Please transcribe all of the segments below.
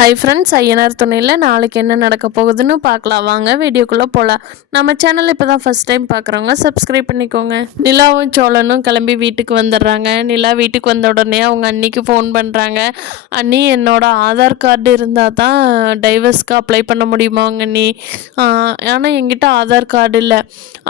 Hi friends, Ayyanar துணையில் நாளைக்கு என்ன நடக்க போகுதுன்னு பார்க்கலாம். வாங்க வீடியோக்குள்ளே போகலாம். நம்ம சேனல் இப்போ தான் ஃபஸ்ட் டைம் பார்க்குறவங்க சப்ஸ்கிரைப் பண்ணிக்கோங்க. நிலாவும் சோழனும் கிளம்பி வீட்டுக்கு வந்துடுறாங்க. நிலா வீட்டுக்கு வந்த உடனே அவங்க அண்ணிக்கு ஃபோன் பண்ணுறாங்க. அண்ணி, என்னோட ஆதார் கார்டு இருந்தால் தான் டைவர்ஸ்க்கு அப்ளை பண்ண முடியுமா அவங்க அண்ணி? ஆனால் என்கிட்ட ஆதார் கார்டு இல்லை.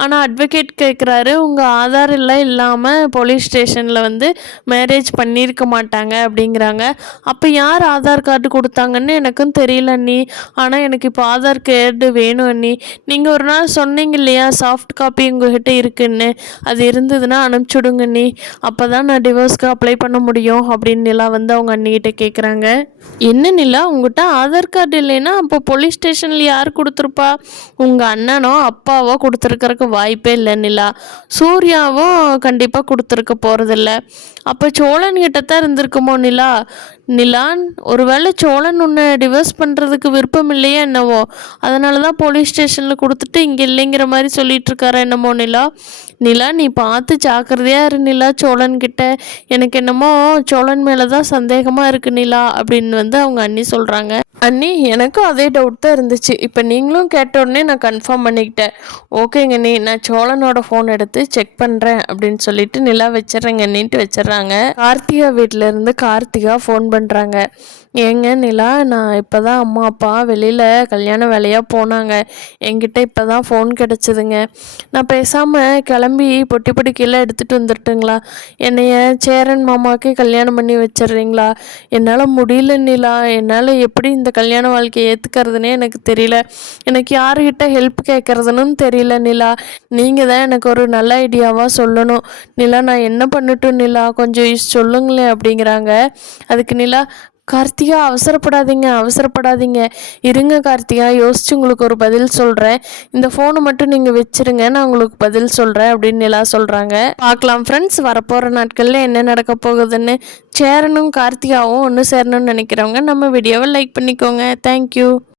ஆனால் அட்வொகேட் கேட்குறாரு, உங்கள் ஆதார் எல்லாம் இல்லாமல் போலீஸ் ஸ்டேஷனில் வந்து மேரேஜ் பண்ணியிருக்க மாட்டாங்க அப்படிங்கிறாங்க. அப்போ யார் ஆதார் கார்டு கொடுத்தாங்கன்னு எனக்கும் தெரியல அண்ணி. ஆனால் எனக்கு இப்போ ஆதார் கார்டு வேணும் அண்ணி. நீங்கள் ஒரு நாள் சொன்னீங்க இல்லையா, சாஃப்ட் காப்பி உங்கள்கிட்ட இருக்குன்னு, அது இருந்ததுன்னா அனுப்பிச்சுடுங்க அண்ணி. அப்போ தான் நான் டிவோர்ஸ்க்கு அப்ளை பண்ண முடியும் அப்படின்னு நிலா வந்து அவங்க அண்ணிக்கிட்ட கேட்குறாங்க. என்ன நிலா, உங்கள்கிட்ட ஆதார் கார்டு இல்லைன்னா அப்போ போலீஸ் ஸ்டேஷனில் யார் கொடுத்துருப்பா? உங்கள் அண்ணனோ அப்பாவோ கொடுத்துருக்கறக்கு வாய்ப்பே இல்லை நிலா. சூர்யாவும் கண்டிப்பாக கொடுத்துருக்க போகிறதில்ல. அப்போ சோழன்கிட்ட தான் இருந்திருக்குமோ நிலா? நிலான், ஒருவேளை சோழன் உன்னை டிவோர்ஸ் பண்ணுறதுக்கு விருப்பம் இல்லையா என்னவோ, அதனால தான் போலீஸ் ஸ்டேஷனில் கொடுத்துட்டு இங்கே இல்லைங்கிற மாதிரி சொல்லிட்டு இருக்காரா என்னமோ நிலா. நிலா, நீ பார்த்து ஜாக்கிரதையாக இரு நிலா சோழன்கிட்ட. எனக்கு என்னமோ சோழன் மேலே தான் சந்தேகமாக இருக்குது நிலா அப்படின்னு வந்து அவங்க அண்ணி சொல்கிறாங்க. அண்ணி, எனக்கும் அதே டவுட் தான் இருந்துச்சு. இப்போ நீங்களும் கேட்ட உடனே நான் கன்ஃபார்ம் பண்ணிக்கிட்டேன். ஓகேங்க அண்ணி, நான் சோழனோட ஃபோன் எடுத்து செக் பண்ணுறேன் அப்படின்னு சொல்லிட்டு நிலா வச்சிட்றேங்க அண்ணின்ட்டு வச்சிடுறாங்க. கார்த்திகா வீட்டிலேருந்து கார்த்திகா ஃபோன் பண்ணுறாங்க. ஏங்க நிலா, நான் இப்போ தான் அம்மா அப்பா வெளியில் கல்யாண வேலையாக போனாங்க. என்கிட்ட இப்போ தான் ஃபோன் கிடச்சிதுங்க. நான் பேசாமல் கிளம்பி பொட்டி பொடிக்கெல்லாம் எடுத்துகிட்டு வந்துட்டுங்களா? என்னைய சேரன் மாமாவுக்கே கல்யாணம் பண்ணி வச்சிடுறீங்களா? என்னால் முடியல நிலா. என்னால் எப்படி இந்த கல்யாண வாழ்க்கையை ஏற்றுக்கிறதுனே எனக்கு தெரியல. எனக்கு யாருக்கிட்ட ஹெல்ப் கேட்குறதுன்னு தெரியல நிலா. நீங்கள் தான் எனக்கு ஒரு நல்ல ஐடியாவாக சொல்லணும் நிலா. நான் என்ன பண்ணட்டும் நிலா, கொஞ்சம் சொல்லுங்களேன் அப்படிங்கிறாங்க. அதுக்கு நிலா, கார்த்திகா அவசரப்படாதீங்க, இருங்க கார்த்திகா, யோசிச்சு உங்களுக்கு ஒரு பதில் சொல்கிறேன். இந்த ஃபோனை மட்டும் நீங்கள் வச்சுருங்க, நான் உங்களுக்கு பதில் சொல்கிறேன் அப்படின்னு நிலா சொல்கிறாங்க. பார்க்கலாம் ஃப்ரெண்ட்ஸ், வரப்போகிற நாட்களில் என்ன நடக்க போகுதுன்னு. சேரனும் கார்த்திகாவும் ஒன்று சேரணும்னு நினைக்கிறவங்க நம்ம வீடியோவை லைக் பண்ணிக்கோங்க. தேங்க்யூ.